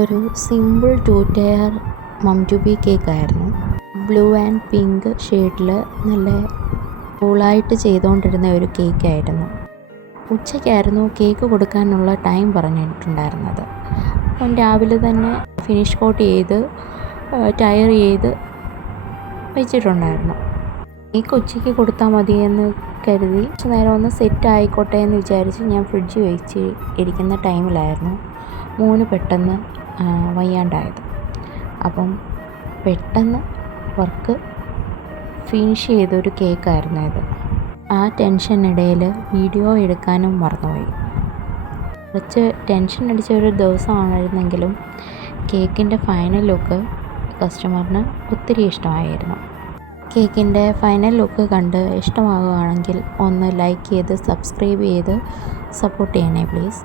ഒരു simple 2 tier mum to be കേക്കായിരുന്നു. Blue and pink ഷെയ്ഡിൽ നല്ല കൂളായിട്ട് ചെയ്തുകൊണ്ടിരുന്ന ഒരു കേക്കായിരുന്നു. ഉച്ചയ്ക്കായിരുന്നു കേക്ക് കൊടുക്കാനുള്ള ടൈം പറഞ്ഞിട്ടുണ്ടായിരുന്നത്. അപ്പം രാവിലെ തന്നെ ഫിനിഷ് കോട്ട് ചെയ്ത് ടയർ ചെയ്ത് വെച്ചിട്ടുണ്ടായിരുന്നു. കേക്ക് ഉച്ചയ്ക്ക് കൊടുത്താൽ മതിയെന്ന് കരുതി നേരം ഒന്ന് സെറ്റ് ആയിക്കോട്ടെ എന്ന് വിചാരിച്ച് ഞാൻ ഫ്രിഡ്ജിൽ വെച്ച് ഇരിക്കുന്ന ടൈമിലായിരുന്നു മോന് പെട്ടെന്ന് വയ്യാണ്ടായത്. അപ്പം പെട്ടെന്ന് വർക്ക് ഫിനിഷ് ചെയ്തൊരു കേക്കായിരുന്നു ഇത്. ആ ടെൻഷനിടയിൽ വീഡിയോ എടുക്കാനും മറന്നുപോയി. കുറച്ച് ടെൻഷൻ അടിച്ച ഒരു ദിവസമായിരുന്നെങ്കിലും കേക്കിൻ്റെ ഫൈനൽ ലുക്ക് കസ്റ്റമറിന് ഒത്തിരി ഇഷ്ടമായിരുന്നു. കേക്കിൻ്റെ ഫൈനൽ ലുക്ക് കണ്ട് ഇഷ്ടമാകുകയാണെങ്കിൽ ഒന്ന് ലൈക്ക് ചെയ്ത് സബ്സ്ക്രൈബ് ചെയ്ത് സപ്പോർട്ട് ചെയ്യണേ പ്ലീസ്.